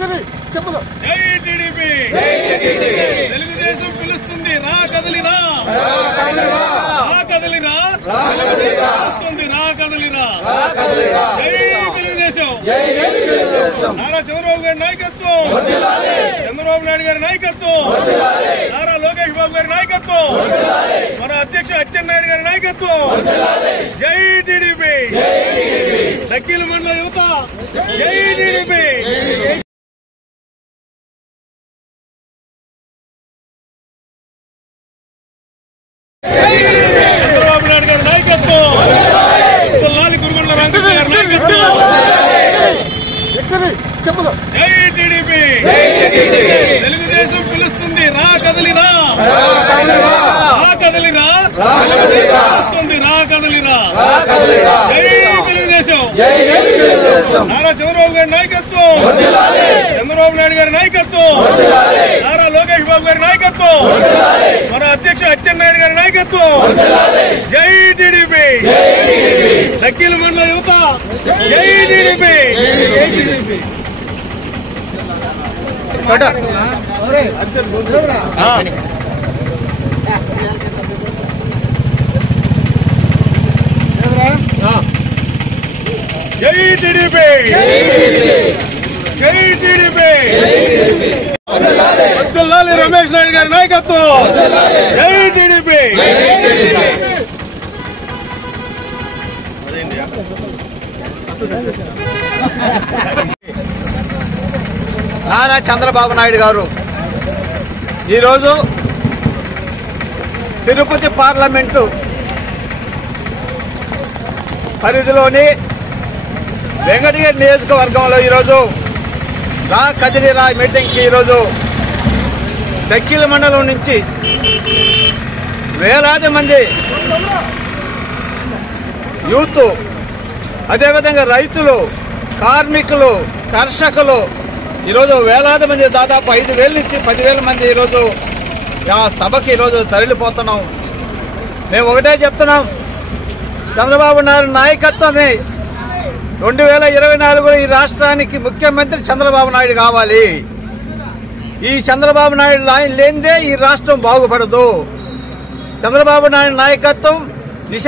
జై టీడీపీ తెలుగుదేశం పిలుస్తుంది రా కదలిరా రా కదలిరా పిలుస్తుంది రా కదలిరా జై తెలుగుదేశం నారా చంద్రబాబు గారి నాయకత్వం చంద్రబాబు నాయుడు గారి నాయకత్వం నారా లోకేష్ బాబు గారి నాయకత్వం మన అధ్యక్షుడు అచ్చెన్నాయుడు గారి నాయకత్వం జై టీడీపీ నక్కీల మండల యువత జై టీడీపీ చంద్రబాబు నాయుడు గారి నాయకత్వం పుల్లాది గురుగుండ్ల రంగయ్య గారి నాయకత్వం జై టీడీపీ తెలుగుదేశం పిలుస్తుంది రా కదలిరా రా కదలిరా పిలుస్తుంది రా కదలిరా జై తెలుగుదేశం నారా చంద్రబాబు గారి నాయకత్వం చంద్రబాబు నాయుడు గారి నాయకత్వం నారా లోకేష్ బాబు గారి నాయకత్వం మన అధ్యక్షుడు అచ్చెన్నాయుడు గారి నాయకత్వం జై టీడీపీ నక్కీల మండల యువత జై టీడీపీ జై టీడీపీ జై టీడీపీ వద్దుల్లాలి రమేష్ నాయుడు గారి నాయకత్వం జై టీడీపీ నారా చంద్రబాబు నాయుడు గారు ఈరోజు తిరుపతి పార్లమెంటు పరిధిలోని వెంకటగిరి నియోజకవర్గంలో ఈరోజు రా కదిలిరా మీటింగ్కి ఈరోజు నక్కీల మండలం నుంచి వేలాది మంది యూత్, అదేవిధంగా రైతులు, కార్మికులు, కర్షకులు ఈరోజు వేలాది మంది, దాదాపు 5,000 నుంచి 10,000 మంది ఈరోజు ఆ సభకి ఈరోజు తరలిపోతున్నాం. మేము ఒకటే చెప్తున్నాం, చంద్రబాబు నాయుడు నాయకత్వాన్ని 2024 ఈ రాష్ట్రానికి ముఖ్యమంత్రి చంద్రబాబు నాయుడు కావాలి. ఈ చంద్రబాబు నాయుడు లేనిదే ఈ రాష్ట్రం బాగుపడదు. చంద్రబాబు నాయుడు నాయకత్వం దిశ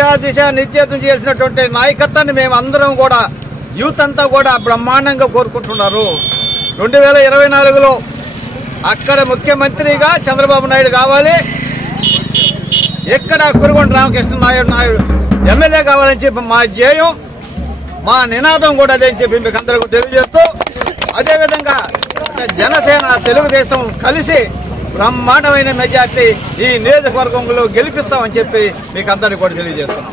నిర్దేశం చేసినటువంటి నాయకత్వాన్ని మేము అందరం కూడా యూత్ అంతా కూడా బ్రహ్మాండంగా కోరుకుంటున్నారు. 2024లో అక్కడ ముఖ్యమంత్రిగా చంద్రబాబు నాయుడు కావాలి, ఎక్కడ కురుగొండ రామకృష్ణ నాయుడు ఎమ్మెల్యే కావాలని చెప్పి మా ధ్యేయం, మా నినాదం కూడా అదే చెప్పి మీకు అందరికీ తెలియజేస్తూ, అదేవిధంగా జనసేన తెలుగుదేశం కలిసి బ్రహ్మాండమైన మెజార్టీ ఈ నియోజకవర్గంలో గెలిపిస్తామని చెప్పి మీకు అందరికీ కూడా తెలియజేస్తున్నాం.